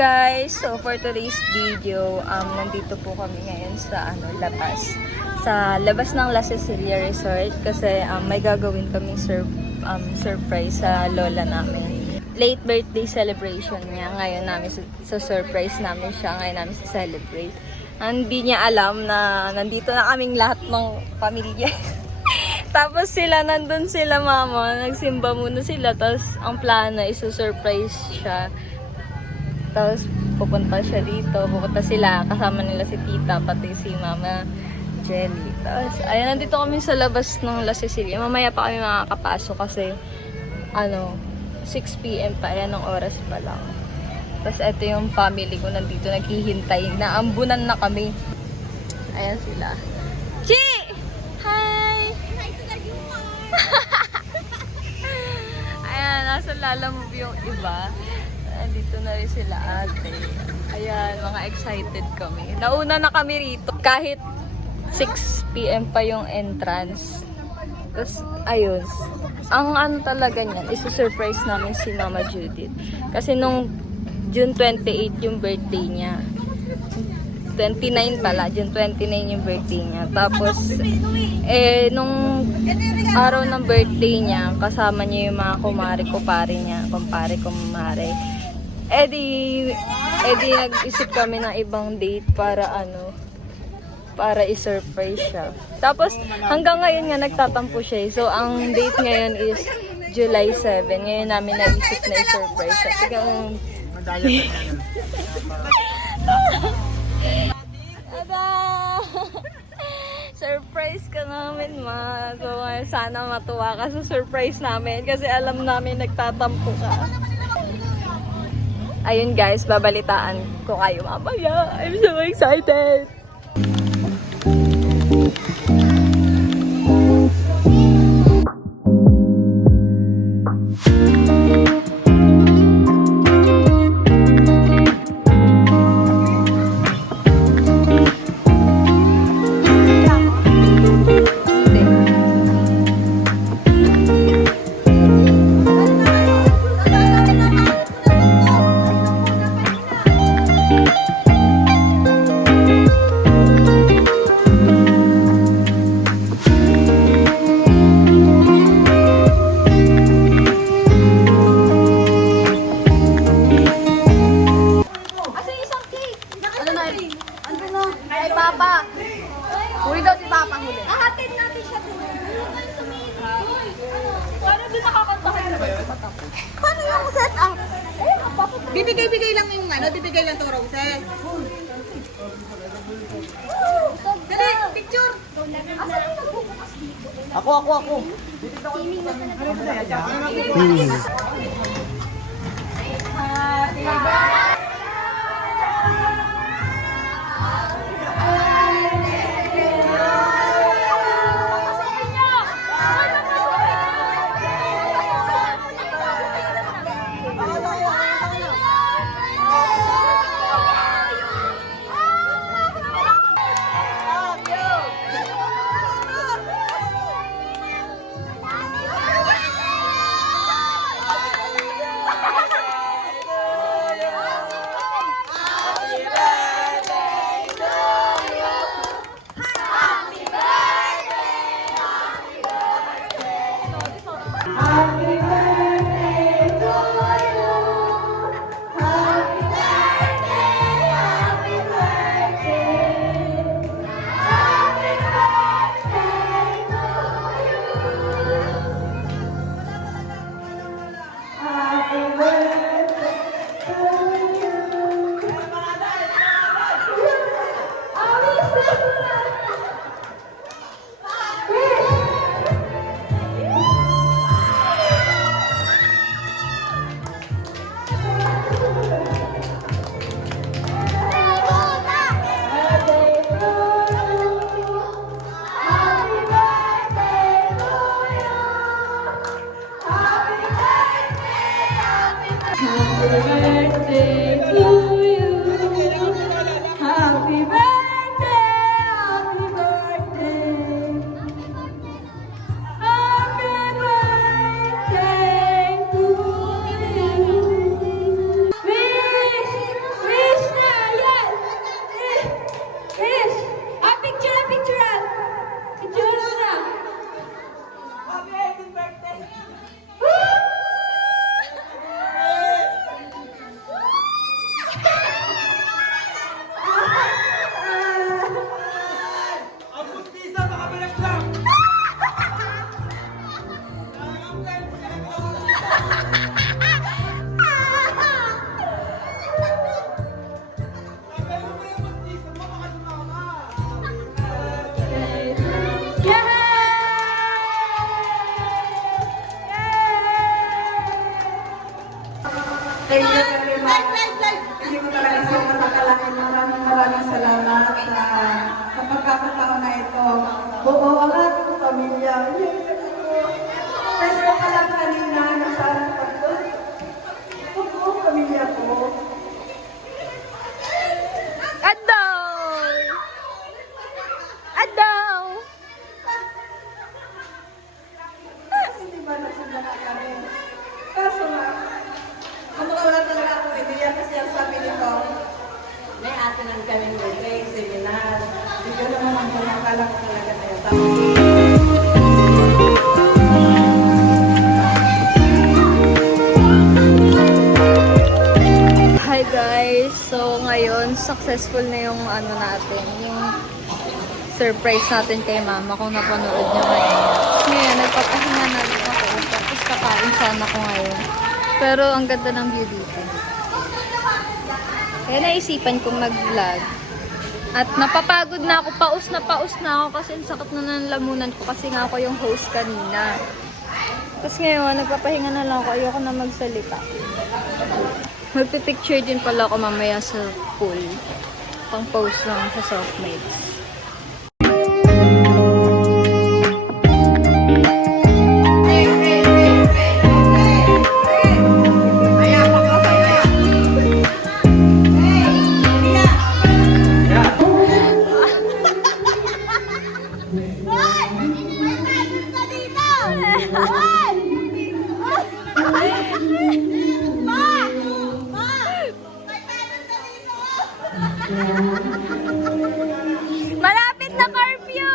guys! So for today's video, nandito po kami ngayon sa labas. Sa labas ng La Cecilia Resort kasi may gagawin kaming surprise sa lola namin. Late birthday celebration niya. Ngayon namin sa surprise namin siya. Ngayon namin celebrate. Hindi niya alam na nandito na kaming lahat ng pamilya. Tapos nandun sila mama, nagsimba muna sila. Tapos ang plano is surprise siya. Tapos pupunta siya dito, pupunta sila, kasama nila si tita, pati si mama Jelly. Tapos ayun, nandito kami sa labas ng La Cecilia. Mamaya pa kami makakapasok kasi 6 PM pa, ayan ang oras pa lang. Tapos ito yung family ko nandito, naghihintay, naambunan na kami. Ayan sila. Chi! Hi! Ayan, nasa Lalamove yung iba. Dito na rin sila ate. Ayan, mga excited kami. Nauna na kami rito. Kahit 6 PM pa yung entrance. Tapos, ayun. Ang talaga niyan, isusurprise namin si Mama Judith. Kasi nung June 28 yung birthday niya. 29 pala. June 29 yung birthday niya. Tapos, nung araw ng birthday niya, kasama niya yung mga kumare-kupare niya. Kumpare-kumare. Di nag-isip kami ng ibang date para i-surprise siya. Tapos, hanggang ngayon nga nagtatampo siya. So, ang date ngayon is July 7. Ngayon namin nag-isip na i-surprise siya. Tignan Ada! Surprise ka namin, ma. So, sana matuwa ka sa surprise namin kasi alam namin nagtatampo ka. Ayun guys, babalitaan ko kayo mamaya. I'm so excited! Paano yung set up? Bibigay lang yung bibigay lang itong roses. Dali, picture! Ako. Thank you very much. Live. Hindi ko talaga sa matakalain. Maraming salamat sa pagkakataon na ito. Buo ang ating pamilya. Kasi pa lang kanina, nasaan ka po? Buo pamilya ko. Adaw! Adaw! Kasi di ba nasundan na kami? Kaso nga, wala talaga akong ideya kasi ang sabi nito, may atin ang kaming birthday seminar. Hindi ko naman ang kumakala ko talaga na yun. Hi guys! So ngayon, successful na yung ano natin, yung surprise natin kay mama kung napanood niya ngayon. Ngayon, nagpapahinga na rin ako. Tapos kakain sana ako ngayon. Pero ang ganda ng view dito. Kaya naisipan kong mag-vlog. At napapagod na ako, paus na ako kasi ang sakit na ng lamunan ko kasi nga ako yung host kanina. Tapos ngayon, nagpapahinga na lang ako, ayoko na magsalita. Magpipicture din pala ako mamaya sa pool. Pang post lang sa softmates. Malapit na curfew!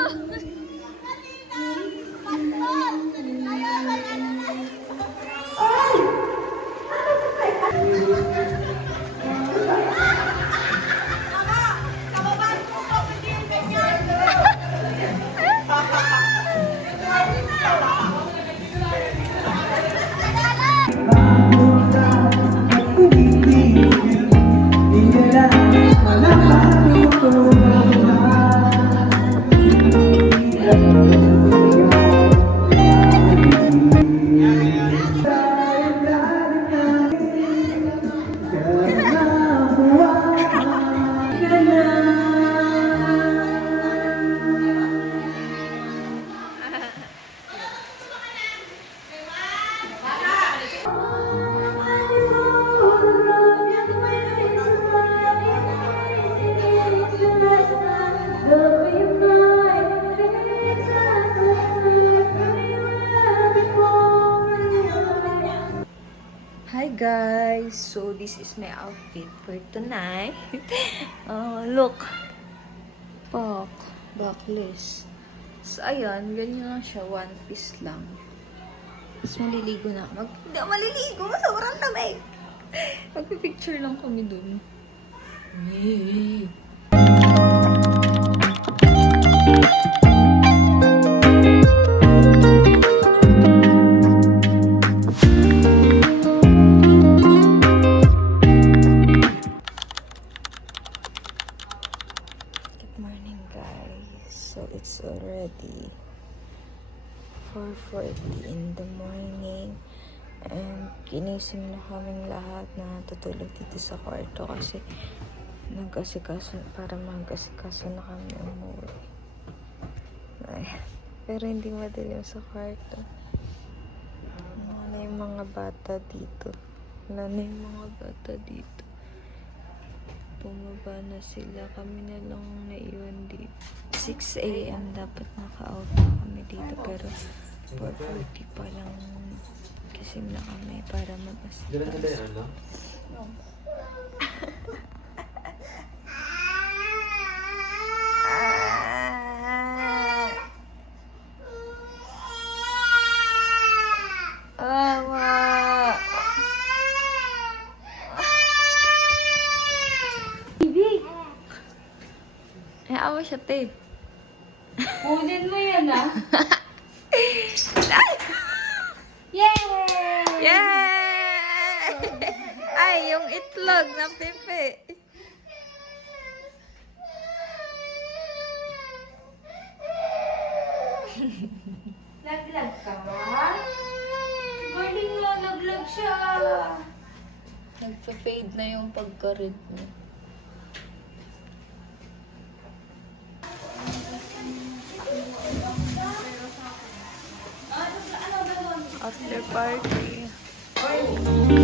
Hi guys! So this is my outfit for tonight. Look! Pak! Backless. So ayun, ganyan lang siya. One piece lang. Tapos maliligo na. Hindi ako maliligo! Sobrang lamig! Magpipicture lang kami dun. Good morning guys. So it's already 4:40 in the morning. And ginising na kaming lahat na tutulog dito sa kwarto kasi para mag-asikaso na kami umuwi. Ay, pero hindi madilim sa kwarto. Wala na yung mga bata dito. Bumaba na sila. Kami na lang naiwan dito. 6 a.m. dapat naka-out na kami dito pero 4:40 pa lang gising na kami para mag-asikaso. Awa! Bibi! Ay, awa siya, tape. Kunin mo yan, ah. Yay! Ay, yung itlog na pipi. Naglag ka ba? Galing nga, naglag siya. Nagpa-fade na yung pagka-red niya. After party.